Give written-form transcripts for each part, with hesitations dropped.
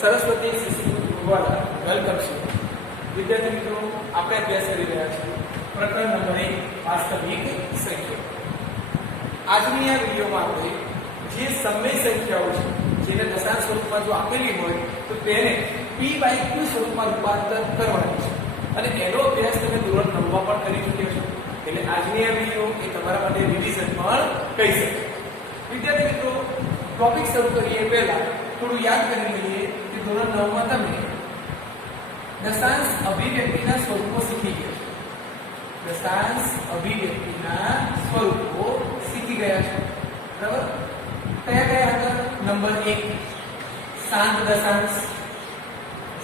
સરસ્વતી શિશુ દ્વારા વેલકમ છે. વિદ્યાર્થી મિત્રો, આપણે અભ્યાસ કરી રહ્યા છીએ પ્રકરણ નંબર 1 વાસ્તવિક સંખ્યા. આજની આ વિડીયોમાં આપણે જે સમય સંખ્યાઓ છે જેને દશાંશ સ્વરૂપમાં જો આપેલી હોય તો તેને p/q સ્વરૂપમાં રૂપાંતર કરવાની છે અને એનો અભ્યાસ તમે ધોરણ 9 માં પણ કરી ચૂક્યા છો. એટલે આજની આ વિડીયો એ તમારા માટે રિવિઝન પણ કહી શકાય. વિદ્યાર્થી મિત્રો, ટોપિક શરૂ કરીએ પહેલા થોડું યાદ કરી લઈએ કે ધોરણ 9 માં તમે દશાંશ અભિવ્યક્તિના સ્વરૂપો શીખી ગયા છો. દશાંશ અભિવ્યક્તિના સ્વરૂપો શીખી ગયા છો. બરાબર? કયા કયા હતા? નંબર 1 શાંત દશાંશ.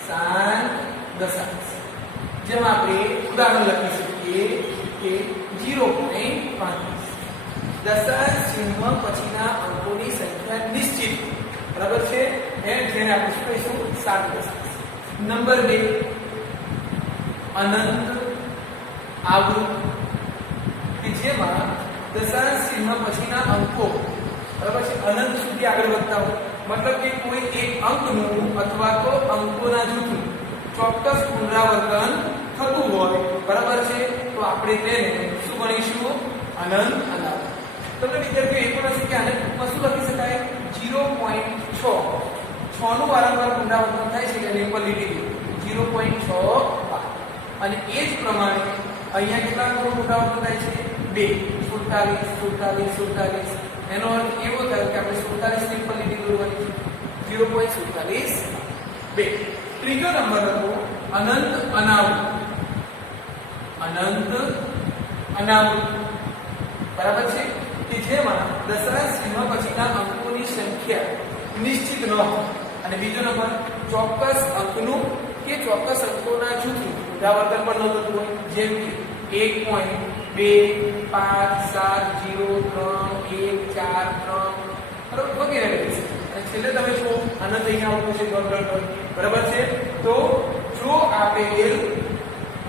શાંત દશાંશ જેમાં આપણે ઉદાહરણ લખી શકીએ કે 0.35. દશાંશ ચિહ્ન પછીના અંકોની સંખ્યા નિશ્ચિત. બરાબર છે? જેને આપણે શું કહીશું? શાંત દશાંશ. નંબર 2 અનંત આવૃત કે જેમાં દશાંશ ચિહ્ન પછીના અંકો બરાબર છે અનંત સુધી આગળ વધતા હોય. મતલબ કે કોઈ એક અંકનું અથવા તો અંકોના જૂથનું ચોક્કસ પુનરાવર્તન થતું હોય. બરાબર છે? તો આપણે તેને શું ગણીશું? અનંત અનાવૃત. તમને વિદ્યાર્થીઓ એ પણ હશે કે આને ટૂંકમાં શું લખી શકાય? 0.6 નું વારંવાર પુનરાવર્તન થાય છે એટલે ઉપર લીટી 0.6 અને એ જ પ્રમાણે અહીંયા કેટલા અંકોનું પુનરાવર્તન થાય છે? 2 47. એનો અર્થ એવો થાય કે આપણે 47 ની ઉપર લીટી દોરવાની છે. 0.47 ત્રીજો નંબર હતો અનંત અનાવૃત. અનંત અનાવૃત બરાબર છે કે જેમાં દશાંશ ચિહ્ન પછીના અંકોની સંખ્યા નિશ્ચિત ન હોય. અને બીજો નંબર ચોક્કસ અંકનું કે ચોક્કસ અંકોના જૂથનું પુનરાવર્તન પણ ન થતું હોય. જેમ કે 1.2 5 7 0 3 1 4 3 વગેરે. અને છેલ્લે તમે જો અનંત અહીંયા આવતું છે બરાબર છે. તો જો આપેલ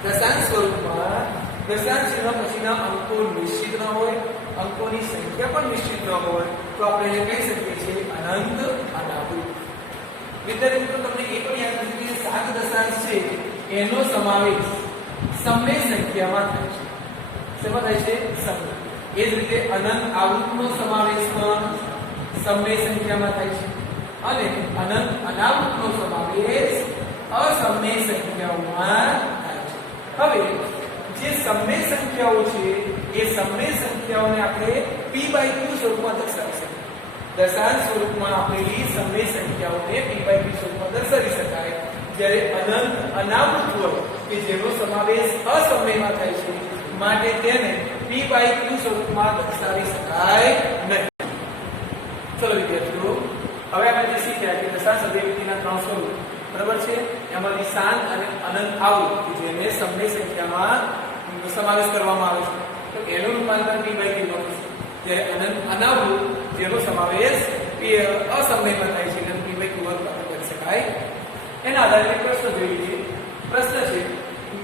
દશાંશ સ્વરૂપમાં દશાંશ ચિહ્ન પછીના અંકો નિશ્ચિત ન હોય, અંકોની સંખ્યા પણ નિશ્ચિત ન હોય, તો આપણે એને કહી શકીએ છીએ અનંત અનાવૃત. વિદ્યાર્થી મિત્રો, તમને એ પણ યાદ હશે કે 7 દશાંશ છે એનો સમાવેશ સમય સંખ્યામાં થાય છે. શેમાં થાય છે? સમય. એ જ રીતે અનંત આવૃતનો સમાવેશ પણ સમય સંખ્યામાં થાય છે અને અનંત અનાવૃતનો સમાવેશ અસમય સંખ્યાઓમાં થાય છે. હવે જે સમય સંખ્યાઓ છે એ સમય સંખ્યાઓને આપણે p/q સ્વરૂપમાં દર્શાવી શકીએ. દશાંશ સ્વરૂપમાં આપેલી સમય સંખ્યાઓને p/q સ્વરૂપમાં દર્શાવી શકાય. જ્યારે અનંત અનાવૃત હોય કે જેનો સમાવેશ અસમયમાં થાય છે માટે તેને p/q સ્વરૂપમાં દર્શાવી શકાય નહીં. ચલો વિદ્યાર્થીઓ, હવે આપણે જે શીખ્યા કે દશાંશ અભિવ્યક્તિના 3 સ્વરૂપ બરાબર છે. એમાંથી શાંત અને અનંત આવૃત કે જેને સમય સંખ્યામાં સમાવેશ કરવામાં આવે છે તો એનું રૂપાંતર p/q માં થશે. જ્યારે અનંત અનાવૃત જેનો સમાવેશ અસમયમાં થાય છે એને p/q રૂપાંતર કરી શકાય. એના આધારે પ્રશ્ન જોઈ લઈએ. પ્રશ્ન છે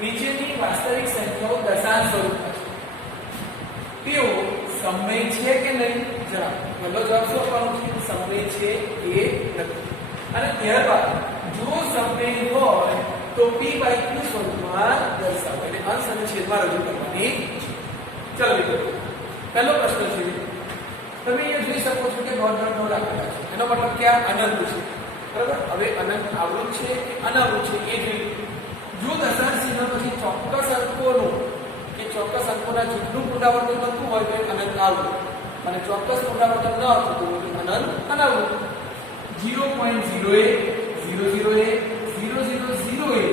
નીચેની વાસ્તવિક સંખ્યાઓ દશાંશ સ્વરૂપમાં છે, તેઓ સમય છે કે નહીં? જણાવો. પહેલો જવાબ શું આપવાનો છે? સમય છે કે નથી. અને ત્યારબાદ જો સમય હોય તો p/q સ્વરૂપમાં દર્શાવો. એટલે અંશ અને છેદમાં રજૂ કરવાની છે. ચાલો મિત્રો, પહેલો પ્રશ્ન છે તમે અહીંયા જોઈ શકો છો કે ડોટ આપેલા છે. એનો મતલબ કે આ અનંત છે. બરાબર? હવે અનંત આવૃત છે કે અનાવૃત છે એ જોઈએ. જો દશાંશ ચિહ્ન પછી ચોક્કસ અંકોનું કે ચોક્કસ અંકોના જૂથનું પુનરાવર્તન થતું હોય તો અનંત આવૃત અને ચોક્કસ પુનરાવર્તન ન થતું હોય તો અનંત અનાવૃત. 0.08 001 0008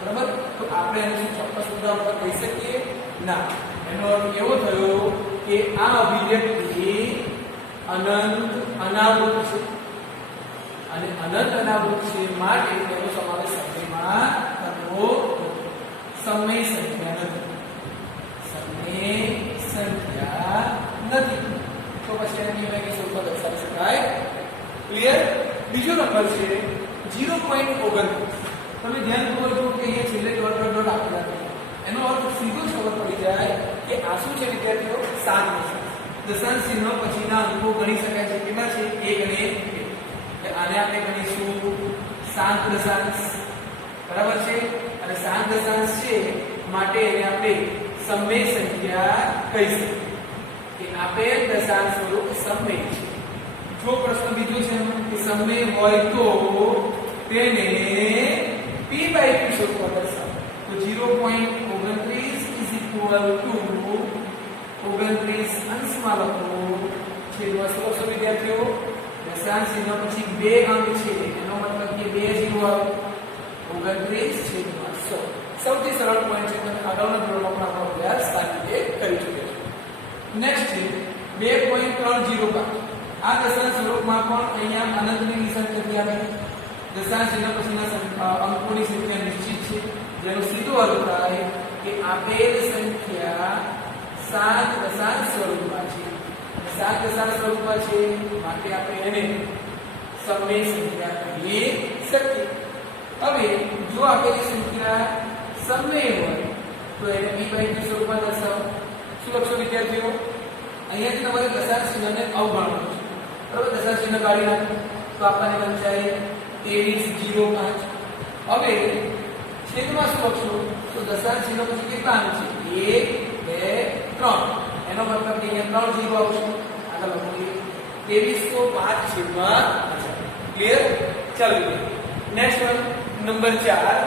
બરાબર? તો આપણે એને ચોક્કસ પુનરાવર્તન કહી શકીએ ના. એનો અર્થ એવો થયો કે આ અભિવ્યક્તિ અનંત અનાવૃત છે અને અનંત અનાવૃત છે માટે તેનો સમાવેશ સમયમાં થતો સમય સંખ્યા નથી. સમય સંખ્યા નથી તો પછી એને p/q સ્વરૂપમાં દર્શાવી શકાય. ક્લિયર? બીજો નંબર છે 0.29. તમે ધ્યાન પૂર્વક જુઓ કે અહીંયા છેલ્લે ડોટ આપેલા છે. એનો અર્થ સીધો જ ખબર પડી જાય કે આ શું છે વિદ્યાર્થીઓ? 7 દશાંશ. દશાંશ ચિહ્ન પછીના અંકો ગણી શકાય છે. કેટલા છે? 1 અને 2. એટલે આને આપણે ગણીશું શાંત દશાંશ. બરાબર છે? અને શાંત દશાંશ છે માટે એને આપણે સમમેય સંખ્યા કહીશું કે આપેલ દશાંશ સ્વરૂપ સમમેય છે. જો પ્રશ્ન બીજો છે કે સમમેય હોય તો તેને p/q સ્વરૂપમાં દર્શાવો. તો 0.29 = 29 અંશમાં લખો. છેદમાં શું વિદ્યાર્થીઓ? દશાંશ ચિહ્ન પછી 2 અંક છે એનો મતલબ કે 2 0 આવે. 29/100 સૌથી સરળ પોઈન્ટ છે. તમે આગળના ધોરણમાં પણ આપણો અભ્યાસ સારી રીતે કરી ચૂક્યા છો. નેક્સ્ટ છે 2.305. આ દશાંશ સ્વરૂપમાં પણ અહીંયા અનંતની નિશાની નથી આવે. દશાંશ ચિહ્ન પછીના અંકોની સંખ્યા નિશ્ચિત છે, જેનો સીધો અર્થ થાય કે આપેલ સંખ્યા 7 દશાંશ સ્વરૂપમાં છે. 7 દશાંશ સ્વરૂપમાં છે માટે આપણે એને સમમેય સંખ્યા કહીએ શકીએ. હવે જો આપેલી સંખ્યા સમમેય હોય તો એને p/q સ્વરૂપમાં દર્શાવો. શું લખશો વિદ્યાર્થીઓ? અહીંયાથી તમારે દશાંશ ચિહ્નને અવગણવાનું છે. બરાબર? દશાંશ ચિહ્ન કાઢી નાખો તો આપણને બનશે 23/05. હવે છેદમાં શું લખશો? તો દશાંશ ચિહ્ન પછી કેટલા અંક છે? 1 2 3. એનો મતલબ કે અહીંયા 3 0 આવશે. આગળ લખીએ 2305/1000. ક્લિયર? ચાલો નેક્સ્ટ વન નંબર 4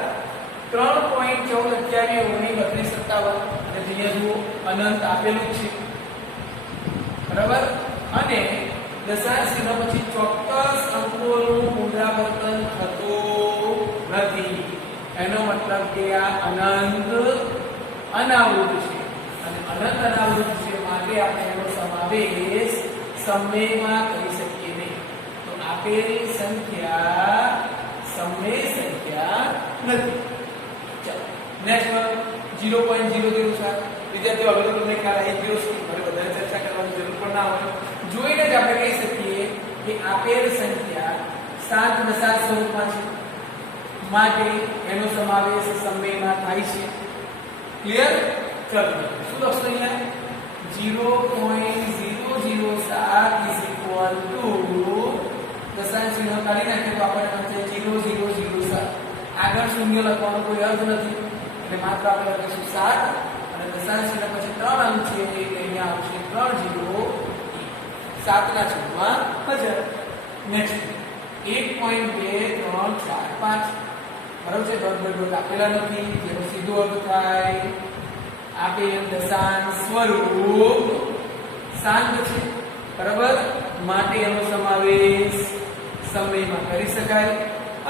3.14 29 57. અને અહીંયા જુઓ અનંત આપેલું છે. બરાબર? અને દશાંશ ચિહ્ન પછી ચોક્કસ અંકોનું પુનરાવર્તન થતું નથી. એનો મતલબ કે આ અનંત અનાવૃત છે. અને અનંત અનાવૃત છે માટે આપણે એનો સમાવેશ સમમેયમાં કરી શકીએ નહીં. તો આપેલી સંખ્યા સમમેય સંખ્યા નથી. ચાલો નેક્સ્ટ વન 0.007. વિદ્યાર્થીઓ હવે તો તમને ખ્યાલ આવી ગયો છે. હવે વધારે ચર્ચા કરવાની જરૂર પણ ના હોય. જોઈને જ આપણે કહી શકીએ કે આપેલ સંખ્યા 7 દશાંશ સ્વરૂપમાં છે માટે એનો સમાવેશ સમમેયમાં થાય છે. ક્લિયર? ચાલો શું લખશો અહીંયા? 0.007 દશાંશ ચિહ્ન કાઢી નાખીએ તો આપણને મળશે 0007. આગળ શૂન્ય લખવાનો કોઈ અર્થ નથી એટલે માત્ર આપણે લખીશું 7 અને દશાંશ ચિહ્ન પછી 3 અંક છે એટલે અહીંયા આવશે 30 7 ના છેદમાં 1000. નેક્સ્ટ 1.2345. બરાબર છે? ડોટ આપેલા નથી, જેનો સીધો અર્થ થાય આપેલ દશાંશ સ્વરૂપ શાંત છે. બરાબર? માટે એનો સમાવેશ સમયમાં કરી શકાય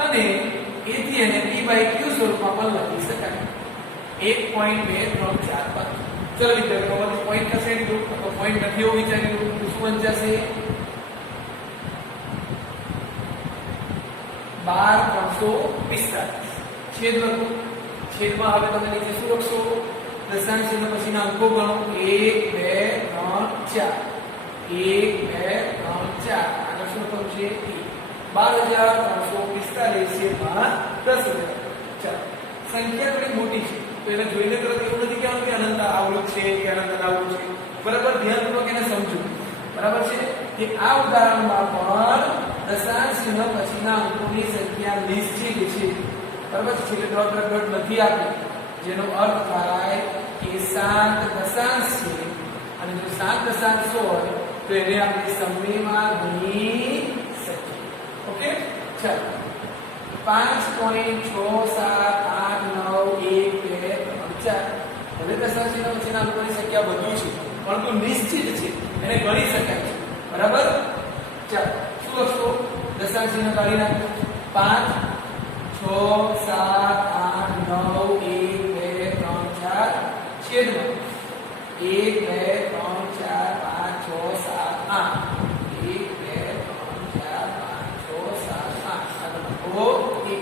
અને એથી એને p/q સ્વરૂપમાં પણ લખી શકાય. 1.2345. ચલો વિદ્યાર્થીઓ પોઈન્ટ ખસેડી દો. તો પોઈન્ટ નથી એવું વિચારી દો તો શું બનશે? 12.345. છેદ લખો. છેદમાં હવે તમે નીચે શું લખશો? દશાંશ ચિહ્ન પછીના અંકો ગણો. 1 2 3 4. 1 2 3 4. આગળ શું લખવું છે? 12,345/10,000. ચાલો સંખ્યા થોડી મોટી છે તો એને જોઈને તરત એવું નથી કહેવાનું કે અનંત આવૃત છે કે અનંત અનાવૃત છે. બરાબર? ધ્યાનપૂર્વક એને સમજો. બરાબર છે? કે આ ઉદાહરણમાં પણ દશાંશ ચિહ્ન પછીના અંકોની સંખ્યા નિશ્ચિત છે. બરાબર છે? એટલે ડોટ નથી આપી, જેનો અર્થ થાય કે 7 દશાંશ છે અને જો 7 દશાંશ હોય તો એને આપણે સમમેયમાં ગણી શકીએ. ઓકે? ચાલો 5.67891234. હવે દશાંશ ચિહ્ન પછીના અંકોની સંખ્યા વધુ છે પરંતુ નિશ્ચિત છે, એને ગણી શકાય છે. બરાબર? ચાલો શું લખશો? દશાંશ ચિહ્ન કાઢી નાખો. 5 6 7 8 9 1 2 3 4 છેદમાં 1 2 3 4 5 6 7 8 1 2 3 4 5 6 7 8.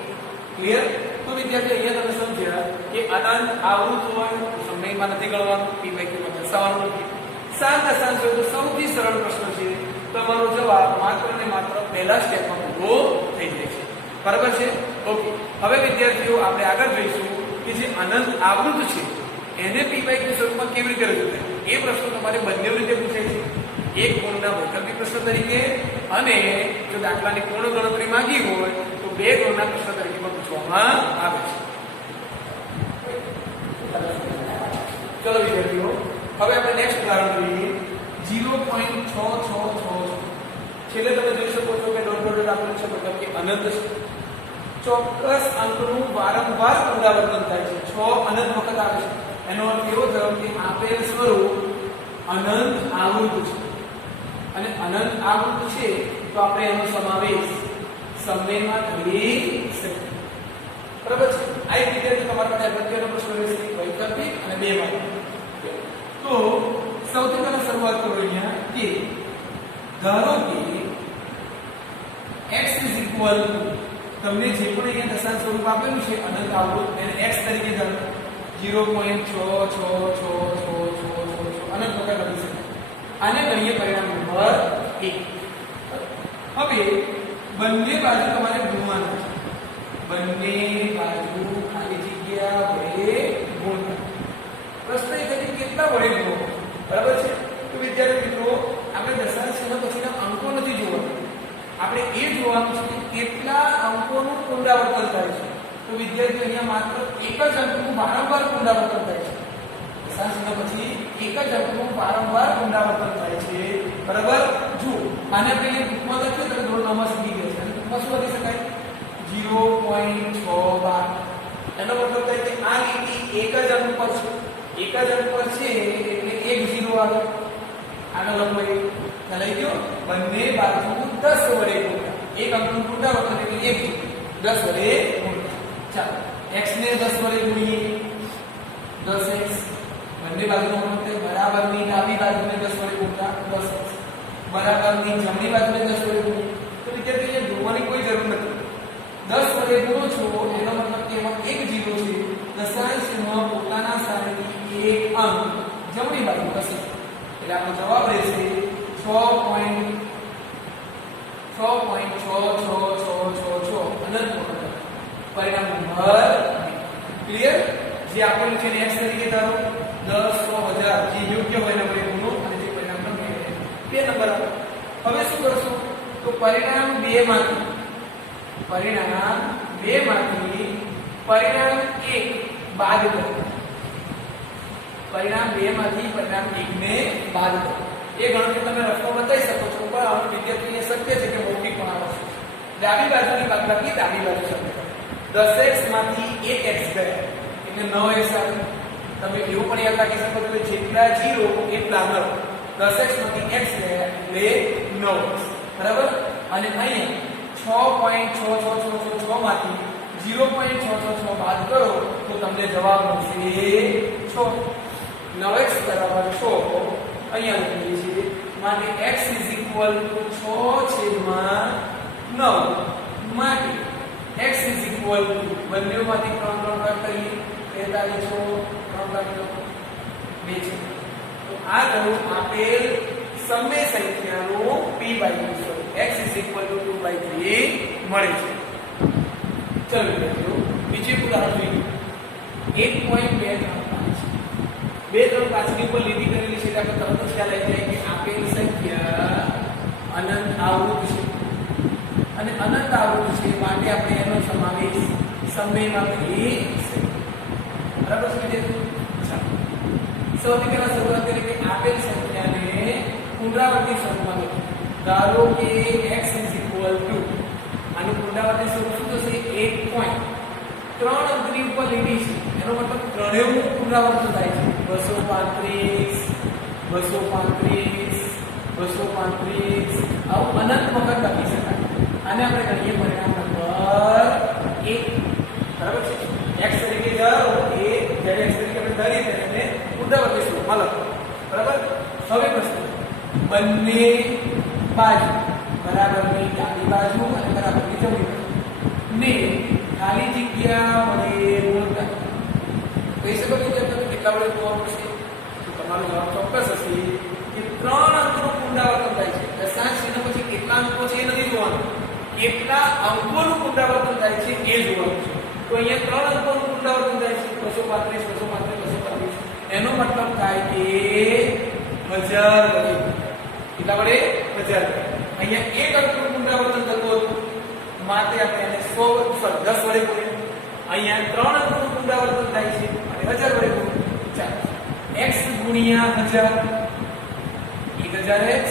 ક્લિયર? તો વિદ્યાર્થીઓ અહીંયા તમે સમજ્યા કે અનંત આવૃત હોય તો સમયમાં નથી ગણવાનું, p/q માં દર્શાવવાનું નથી. 7 દશાંશ હોય તો સૌથી સરળ પ્રશ્ન છે. તમારો જવાબ માત્ર ને માત્ર પહેલા સ્ટેપમાં પૂરો થઈ જાય છે. બરાબર છે? ઓકે. હવે વિદ્યાર્થીઓ આપણે આગળ જોઈશું કે જે અનંત આવૃત છે એને p/q સ્વરૂપમાં કેવી રીતે રજૂ થાય. એ પ્રશ્નો તમારે બંને રીતે પૂછાય છે. એક ગુણના વૈકલ્પિક પ્રશ્ન તરીકે અને જો દાખલાની પૂર્ણ ગણતરી માંગી હોય તો 2 ગુણના પ્રશ્ન તરીકે પણ પૂછવામાં આવે છે. ચલો વિદ્યાર્થીઓ, હવે આપણે નેક્સ્ટ ઉદાહરણ જોઈએ. 0.666 છેલ્લે તમે જોઈ શકો છો કે ડોટ ડોટ આપેલું છે, મતલબ કે અનંત છે. ચોક્કસ અંકનું વારંવાર પુનરાવર્તન થાય છે. 6 અનંત વખત આવે છે. એનો અર્થ એવો થયો કે આપેલ સ્વરૂપ અનંત આવૃત છે અને અનંત આવૃત છે તો આપણે એનો સમાવેશ સમયમાં કરી શકીએ. બરાબર છે. આ એક વિદ્યાર્થી તમારા માટે અગત્યનો પ્રશ્ન રહેશે, વૈકલ્પિક અને 2 માં. તો સૌથી પહેલા શરૂઆત કરો અહીંયા કે ધારો કે x તમને જે પણ અહીંયા દશાંશ સ્વરૂપ આપેલું છે અનંત આવૃત એને x તરીકે ધારો. 0.66666 અનંત વખત લખી શકાય. આને ગણીએ પરિણામ નંબર 1. હવે બંને બાજુ તમારે ગુણવાના છે. બંને બાજુ ખાલી જગ્યા વડે ગુણતા. પ્રશ્ન એ છે કે કેટલા વડે ગુણો. બરાબર છે. તો વિદ્યાર્થી મિત્રો, આપણે દશાંશ ચિહ્ન પછીના અંકો નથી જોવાના, આપણે એ જોવાનું છે કે કેટલા અંકોનું પુનરાવર્તન થાય છે. તો વિદ્યાર્થીઓ, અહીંયા માત્ર એક જ અંકનું વારંવાર પુનરાવર્તન થાય છે. દશાંશ ચિહ્ન પછી એક જ અંકનું વારંવાર પુનરાવર્તન થાય છે. બરાબર. જો આને આપણે ટૂંકમાં લખીએ તો ધોરણમાં શીખી ગયા છે. અને ટૂંકમાં શું લખી શકાય? 0.612. એનો મતલબ થાય કે આ લીટી એક જ અંક પર છે. એક જ અંક પર છે એટલે એક 0 આવે. આનો લખો લઈ ગયો. બંને બાજુ 10 વડે ગુણતા. એક અંકનું પુનરાવર્તન એટલે 1 10 વડે ગુણતા. ચાલો, x ને 10 વડે ગુણીએ. 10x. બંને બાજુનો ગુણોત્તર બરાબરની ડાબી બાજુને 10 વડે ગુણતા 10x. બરાબરની જમણી બાજુને 10 વડે ગુણીએ. તો વિદ્યાર્થીઓ, જોવાની કોઈ જરૂર નથી. 10 વડે ગુણો છો એનો મતલબ કે એમાં એક 0 છે. દશાંશ ચિહ્ન પોતાના સ્થાનેથી એક અંક જમણી બાજુ ખસે એટલે આપણો જવાબ રહેશે 6.66666 અનંત વખત. પરિણામ નંબર 2. ક્લિયર? જે આપેલું છે x તરીકે ધારો 10 100 1000 જે યોગ્ય હોય એના વડે ગુણો અને જે પરિણામ નંબર 2 નંબર આવે. હવે શું કરશું? તો પરિણામ 2 માંથી પરિણામ 1 બાદ કરો. પરિણામ 2 માંથી પરિણામ 1 ને બાદ કરો. એ ગણતરી તમે રફમાં બતાવી શકો છો, પણ આ વિદ્યાર્થીને શક્ય છે કે મૌખિક પણ આવશે. ડાબી બાજુની બાદબાકી ડાબી બાજુ શક્ય. 10x માંથી 1x ગયા એટલે 9x આવે. તમે એવું પણ યાદ રાખી શકો છો કે જેટલા 0 એટલા 9. 10x માંથી x ગયા એટલે 9x. બરાબર. અને અહીંયા 6.66666 માંથી 0.666 બાદ કરો તો તમને જવાબ મળશે 6. 9x બરાબર 6 અહીંયા લખીએ છીએ. માટે x = 6/9 માટે x = બંનેમાંથી 3 બાદ કરીએ 43 3 2 તો આ થયું આપેલ સમય સંખ્યાનો p/q સ્વરૂપ x = 2/3 મળે છે. ચલો વિદ્યાર્થીઓ, બીજું ઉદાહરણ જોઈએ. 1.235 ની ઉપર લીટી કરેલી છે એટલે આપણે તરત જ ખ્યાલ આવી જાય કે આપેલ સંખ્યા અનંત આવૃત છે અને અનંત આવૃત છે માટે આપણે એનો સમાવેશ સમયમાં કરી શકીએ. બરાબર છે વિદ્યાર્થીઓ? ચાલો, સૌથી પહેલા શરૂઆત કરીએ કે આપેલ સંખ્યાને પુનરાવર્તિત સ્વરૂપમાં લખીએ. ધારો કે x = આનું પુનરાવર્તિત સ્વરૂપ શું થશે? 1. 3 અંકની ઉપર લીટી છે એનો મતલબ ત્રણેયનું પુનરાવર્તન થાય છે. 235 235 235 આવું અનંત વખત લખી શકાય. આને આપણે ગણીએ પરિણામ નંબર 1. બરાબર છે. x તરીકે ધારો એ જ્યારે x તરીકે આપણે ધારીએ ત્યારે એને પુનરાવર્તિત સ્વરૂપમાં લખો. બરાબર. હવે પ્રશ્ન, બંને બાજુ બરાબરની ડાબી બાજુ અને બરાબરની જમણી બાજુ ને ખાલી જગ્યા વડે ગુણતા. કહી શકો છો કે તમે કેટલા વડે ગુણવાનું છે? તો તમારો જવાબ ચોક્કસ હશે કે 3 અંકનું પુનરાવર્તન થાય છે. દશાંશ ચિહ્ન પછી કેટલા અંકો છે એ નથી જોવાનું, કેટલા અંકોનું પુનરાવર્તન થાય છે એ જોવાનું છે. તો અહીંયા 3 અંકોનું પુનરાવર્તન થાય છે 235 235 235. એનો મતલબ થાય કે 1000 વડે કેટલા વડે 1000 વડે અહીંયા એક અંકનું પુનરાવર્તન થતું હતું માટે આપણે એને 10 વડે ગુણીએ અહીંયા 3 અંકનું પુનરાવર્તન થાય છે અને 1000 વડે ગુણીએ ચાલો x ગુણ્યા 1000 1000x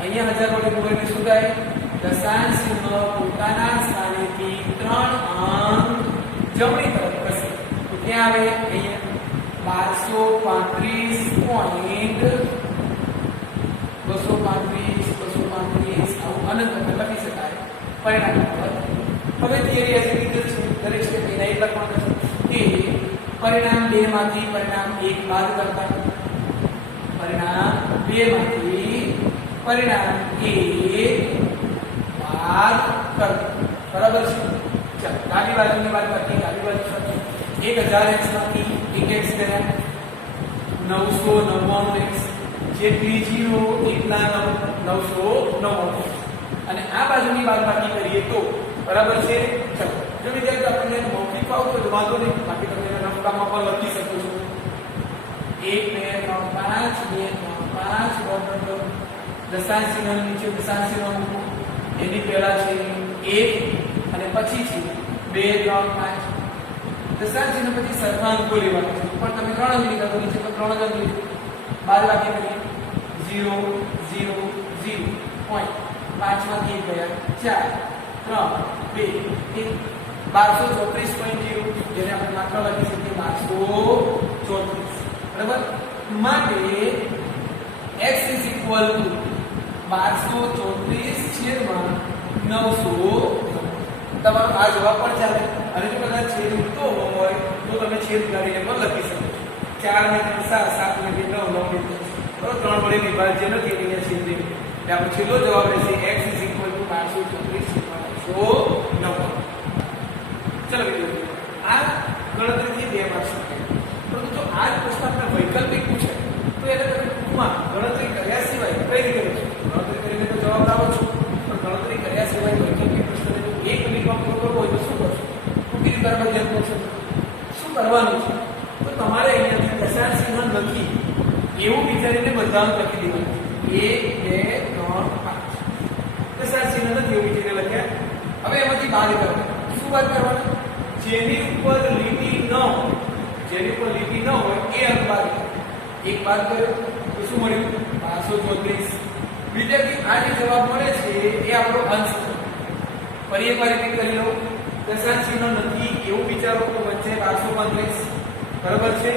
અહીંયા 1000 વડે ગુણીને શું થાય દશાંશ ચિહ્ન પોતાના સ્થાનેથી 3 અંક જમણી તરફ ખસે તો ક્યાં આવે અહીંયા 1235.235 આવું અનંત લખી શકાય પરિણામ હવે થિયરી એઝ ઇટ ઇઝ દરેક સ્ટેપ એના એક લખવાનું છે કે પરિણામ 2 માંથી પરિણામ 1 બાદ કરતા પરિણામ 2 માંથી પરિણામ 1 બાદ કરતા બરાબર છે ચાલો ડાબી બાજુની બાદબાકી ડાબી બાજુ સાથે 1000x માંથી 1x ગયા 999x જે ત્રીજીનો એકલા 999 અને આ બાજુની બાદબાકી કરીએ તો બરાબર છે ચાલો જો વિદ્યાર્થી આપણને મૌખિક ફાવતો તો વાંધો નહીં બાકી તમે નકશામાં પણ લખી શકો છો 1 2 3 5 બરાબર દશાંશ ચિહ્ન નીચે દશાંશ ચિહ્ન મૂકો એની પહેલા છે 1 અને પછી છે 2 3 5 દશાંશ ચિહ્ન પછી સરખા અંકો લેવાના છે પણ તમે 3 અંક લીધા તો નીચે તો 3 અંક લીધા બાદબાકી કરીએ 0 0 0 પોઈન્ટ 5 માંથી 1 ગયા 4 3 2 1 1234.0 જેને આપણે માત્ર લખી શકીએ 1234 બરાબર માટે x = 1234/900 તમારો આ જવાબ પણ ચાલે અને જો કદાચ છેદ ઉડતો હોય તો તમે છેદ કરીને પણ લખી શકો 4 ને 7 7 ને 2 9 9 બરાબર 3 વડે વિભાજ્ય નથી એટલે છેદ દે એટલે આપણો છેલ્લો જવાબ રહેશે x = 1234/900 ચલો મિત્રો આ ગણતરીથી 2 માર્ક્સ પરંતુ જો આ જ પ્રશ્ન આપણે વૈકલ્પિક પૂછે તો એને તમે ટૂંકમાં ગણતરી કર્યા સિવાય કઈ રીતે કરશો ગણતરી કરીને તો જવાબ લાવો છો પણ ગણતરી કર્યા સિવાય વૈકલ્પિક પ્રશ્નને જો 1 મિનિટમાં પૂરો કરવો હોય તો શું કરશો ટૂંકી રીતે કરવા ધ્યાન કરશો શું કરવાનું છે તો તમારે અહીંયાથી દશાંશ ચિહ્ન લખી એવું વિચારીને બધા અંક લખી દેવાના 1 2 3 5 દશાંશ ચિહ્ન નથી એવું વિચારીને લખ્યા હવે એમાંથી બાદ કરવાનું શું બાદ કરવાનું જેની ઉપર લીટી ન હોય જેની ઉપર લીટી ન હોય એ અંક બાદ એક બાદ કર્યો તો શું મળ્યું 1234 વિદ્યાર્થી આ જે જવાબ મળે છે એ આપણો અંશ છે ફરી એકવાર રિપીટ કરી લો દશાંશ ચિહ્ન નથી એવું વિચારો તો વચ્ચે 1235 બરાબર છે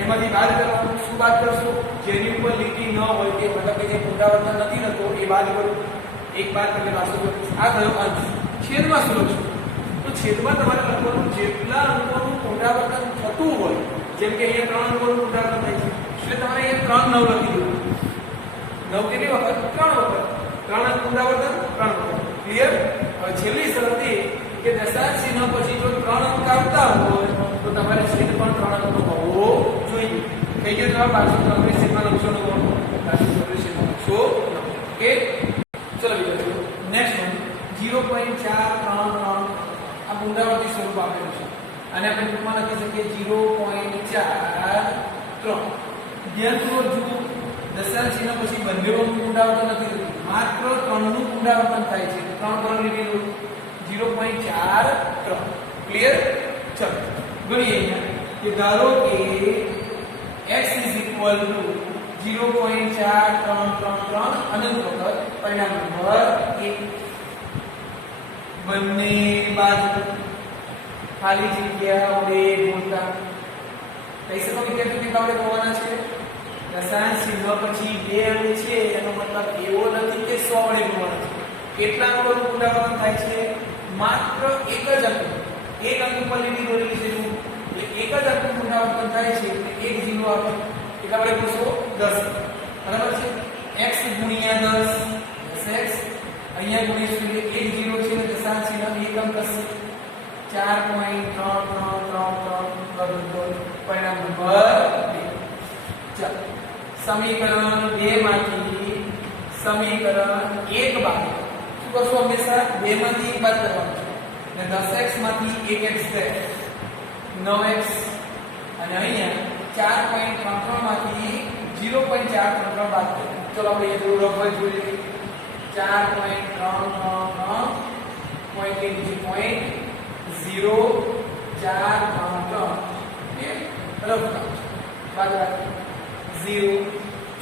એમાંથી બાદ કરવાનું શું બાદ કરશો જેની ઉપર લીટી ન હોય કે મતલબ કે જે પુનરાવર્તન નથી થતો એ બાદ કરો એક બાદ એટલે 1234 આ થયો અંશ છેદમાં શું લખશો તો છેદમાં તમારે લખવાનું જેટલા અંકોનું પુનરાવર્તન થતું હોય જેમ કે અહીંયા 3 અંકોનું પુનરાવર્તન થાય છે એટલે તમારે અહીંયા 3 9 લખી દેવું 9 કેટલી વખત 3 વખત 3 અંક પુનરાવર્તન 3 વખત ક્લિયર હવે છેલ્લી શરત એ કે દશાંશ ચિહ્ન પછી જો 3 અંક આવતા હોય તો તમારે છેદ પણ 3 અંકનો હોવો જોઈએ થઈ ગયો જવાબ 1234 છેદમાં 999 ઓકે ચલો વિદ્યાર્થીઓ નેક્સ્ટ વન 0.433 આ પુનરાવર્તિત સ્વરૂપ આપેલું છે અને આપણે ટૂંકમાં લખી શકીએ 0.43 ધ્યાનપૂર્વક જુઓ દશાંશ ચિહ્ન પછી બંનેનું પુનરાવર્તન નથી થતું માત્ર 3 નું પુનરાવર્તન થાય છે 3 પર લીધેલું 0.43 ક્લિયર ચલો ગણીએ અહીંયા કે ધારો કે x = 0.4333 અનંત વખત પરિણામ નંબર 1 બંને બાજુ ખાલી જગ્યા વડે ગુણતા કહી શકો વિદ્યાર્થીઓ કેટલા વડે હોવાના છે દશાંશ ચિહ્ન પછી 2 અંક છે એનો મતલબ એવો નથી કે 100 વડે ગુણવાના છે કેટલા અંકોનું પુનરાવર્તન થાય છે માત્ર એક જ અંક એક અંક ઉપર લીટી દોરેલી છે એટલે એક જ અંકનું પુનરાવર્તન થાય છે એટલે એક જીરો આપણે કેટલા વડે ગુણશો 10 બરાબર છે x * 10 10x અહીંયા ગુણીશું એટલે 1 0 છે એટલે દશાંશ ચિહ્ન એક અંક હશે 4.3333 પરિણામ નંબર 2 ચાલો સમીકરણ 2 માંથી સમીકરણ 1 બાદ શું કરશો હંમેશા 2 માંથી 1 બાદ કરવાનું છે અને 10x માંથી 1x જાય 9x અને અહીંયા 4.33 માંથી 0.433 બાદ કરીએ ચલો આપણે એ થોડું રફ જોઈ લઈએ 4.333 પોઈન્ટ ની નીચે પોઈન્ટ 0 4 3 એ રફ બાદ રાખો 0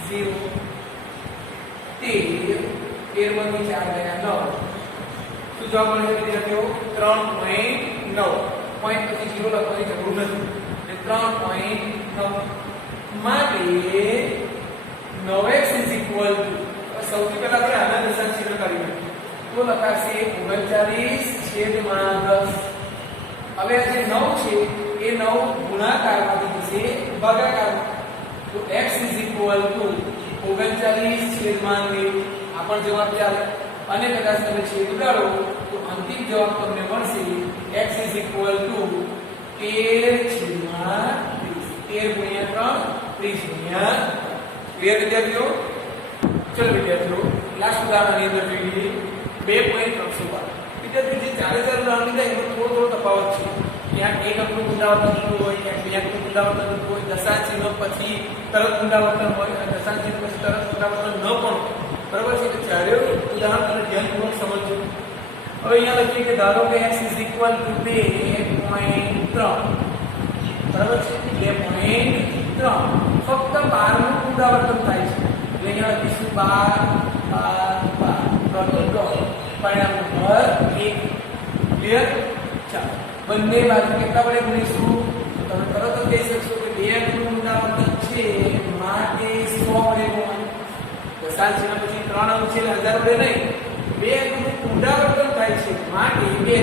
0 13 માંથી 4 ગયા 9 શું જવાબ મળે છે વિદ્યાર્થીઓ 3.9 પોઈન્ટ પછી 0 લખવાની જરૂર નથી એટલે 3.9 માટે 9x સૌથી પહેલા આપણે આના દશાંશ ચિહ્ન કરીએ તો લખાશે 39/10 હવે આ જે 9 છે એ 9 ગુણાકારમાંથી જશે ભાગાકારમાં તો x 39/9 આ પણ જવાબ ચાલે અને કદાચ તમે છેદ ઉડાડો તો અંતિમ જવાબ તમને મળશે x 13/30 ક્લિયર વિદ્યાર્થીઓ ચલો વિદ્યાર્થીઓ લાસ્ટ ઉદાહરણની અંદર જોઈએ 2.312 વિદ્યાર્થીઓ જે 4000 ઉદાહરણ લીધા એમાં થોડો તફાવત છે ક્યાંક એક અંકનું પુનરાવર્તન થતું હોય ક્યાંક બે અંકનું પુનરાવર્તન થતું હોય દશાંશ ચિહ્ન પછી તરત પુનરાવર્તન હોય અને દશાંશ ચિહ્ન પછી તરત પુનરાવર્તન ન પણ હોય બરાબર છે તો ચારે ઉદાહરણ તમે ધ્યાનપૂર્વક સમજજો હવે અહીંયા લખીએ કે ધારો કે x 2.3 બરાબર છે 2.3 ફક્ત 12 નું પુનરાવર્તન થાય છે એટલે અહીંયા લખીશું 12 પરિણામ નંબર 1 ક્લિયર ચાલો બંને બાજુ કેટલા વડે ગુણીશું તો તમે તરત જ કહી શકશો કે 2 અંકનું પુનરાવર્તન છે માટે 100 વડે ગુણવાનું દશાંશ ચિહ્ન પછી 3 અંક છે એટલે 1000 વડે નહીં 2 અંકનું પુનરાવર્તન થાય છે માટે 2 છે 100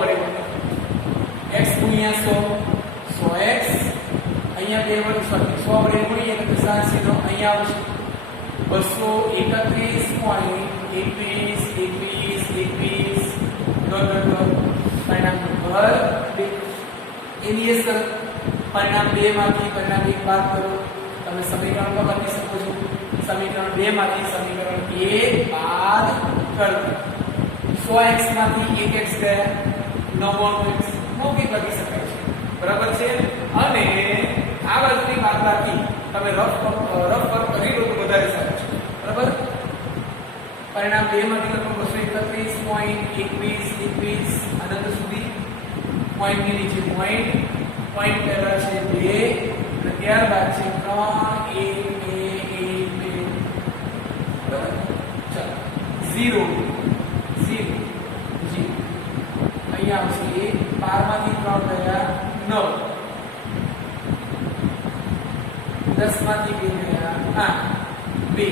વડે ગુણવાનું x ગુણ્યા 100 100x અહીંયા 2 વડે 100 વડે ગુણીએ તો દશાંશ ચિહ્ન અહીંયા આવશે 231.21 પરિણામ નંબર 2 એની એ પરિણામ 2 માંથી પરિણામ 1 બાદ કરો તમે સમીકરણ પર લખી શકો છો સમીકરણ 2 માંથી સમીકરણ 1 બાદ કરો 100x માંથી 1x ગયા 99x મૌખિક લખી શકાય છે બરાબર છે અને આ બાજુની બાદબાકી તમે રફ પર કરી લો તો વધારે સારું છે બરાબર પરિણામ 2 માંથી લખો 231.21 અનંત સુધી પોઈન્ટ ની નીચે પોઈન્ટ પહેલા છે 2 અને ત્યારબાદ છે 3 1 2 1 2 બરાબર ચાલો 0 0 અહીંયા આવશે 12 માંથી 3 ગયા 9 10 માંથી 2 ગયા 8 2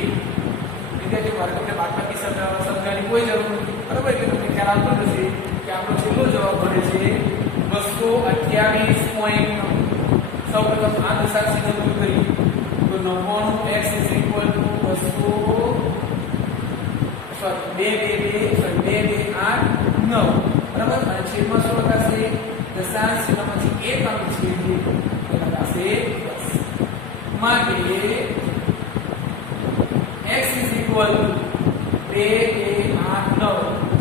વિદ્યાર્થી વર્ગને બાદબાકી સમજાવવાની કોઈ જરૂર નથી બરાબર એટલે તમને ખ્યાલ આવતો નથી કે આપણો છેલ્લો જવાબ મળે છે 228.9 સૌપ્રથમ આ દશાંશ ચિહ્ન દૂર કરીએ તો 99x 2 બરાબર અને છેદમાં શું લખાશે દશાંશ ચિહ્નમાંથી એક અંક છે જે લખાશે 10 માટે x 2 2 8 9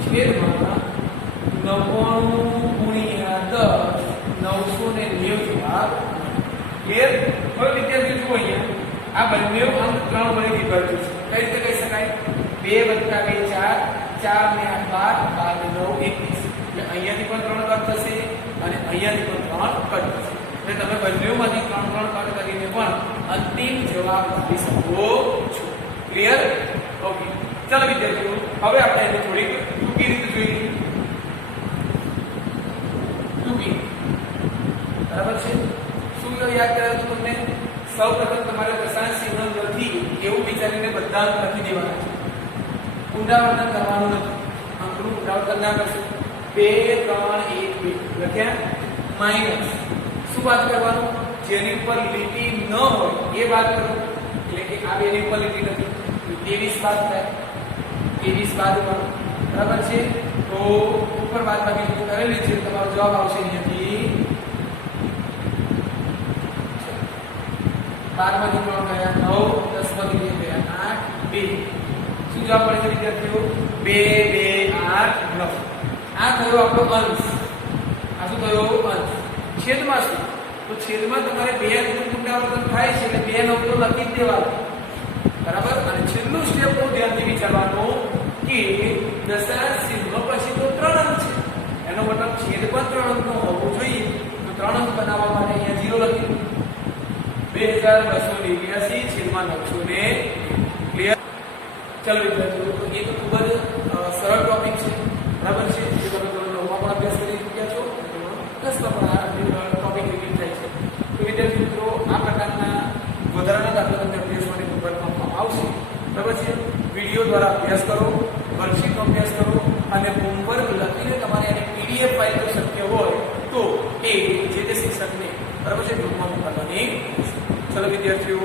છેદમાં 99 ગુણ્યા 10 990 જવાબ ક્લિયર હવે વિદ્યાર્થી જુઓ અહીંયા આ બંને અંક 3 વડે વિભાજિત છે કઈ રીતે કહી શકાય 2 + 2 4 4 ને 8 12 12 ને 9 21 એટલે અહીંયાથી પણ 3 કટ થશે અને અહીંયાથી પણ 3 કટ થશે એટલે તમે બંનેમાંથી 3 કટ કરીને પણ અંતિમ જવાબ લાવી શકો છો ક્લિયર ઓકે ચાલો વિદ્યાર્થીઓ હવે આપણે એને થોડીક ટૂંકી રીતે જોઈએ ટૂંકી બરાબર છે શું યાદ કરાયું તમને સૌપ્રથમ તમારે દશાંશ ચિહ્ન નથી એવું વિચારીને બધા અંક લખી દેવાના છે પુનરાવર્તન કરવાનું નથી અંકનું પુનરાવર્તન ના કરશો 2 3 1 2 લખ્યા માઈનસ શું વાત કરવાનું જેની ઉપર લીટી ન હોય એ વાત કરો એટલે કે આ બેની ઉપર લીટી નથી 23 બાદ થાય 23 બાદ કરો બરાબર છે તો ઉપર બાદ બાકી કરેલી છે તમારો જવાબ આવશે અહીંયાથી 12 માંથી 3 ગયા 9 10 માંથી 2 ગયા 8 2 શું જવાબ મળે છે વિદ્યાર્થીઓ 2 2 8 9 આ થયો આપણો અંશ આ શું થયો અંશ છેદમાં શું તો છેદમાં તમારે 2 અંકનું પુનરાવર્તન થાય છે એટલે 2 નંબરો લખી જ દેવાના બરાબર. અને છેલ્લું સ્ટેપ બહુ ધ્યાનથી વિચારવાનું કે દશાંશ ચિહ્ન પછી તો 3 અંક છે, એનો મતલબ છેદ પણ 3 અંકનો હોવો જોઈએ. તો 3 અંક બનાવવા માટે અહીંયા 0 લખી 2289 છેદમાં 900 ક્લિયર. ચલો વિદ્યાર્થીઓ, તો એક ખૂબ જ સરળ ટોપિક છે, બરાબર છે, જે તમે ધોરણ 9 માં પણ અભ્યાસ કરી ચૂક્યા છો, ધોરણ 10 માં પણ આ ટોપિક રિપીટ થાય છે. તો વિદ્યાર્થી મિત્રો, આ પ્રકારના વધારાના દાખલા તમને અભ્યાસ માટે પ્રોવાઈડ કરવામાં આવશે, બરાબર છે. વિડીયો દ્વારા અભ્યાસ કરો, વર્કશીટનો અભ્યાસ કરો અને હોમવર્ક લખીને તમારે એને પીડીએફ ફાઇલ જો શક્ય હોય તો એ જે તે શિક્ષકને, બરાબર છે, ગ્રુપમાં મોકલવાની. ચલો વિદ્યાર્થીઓ,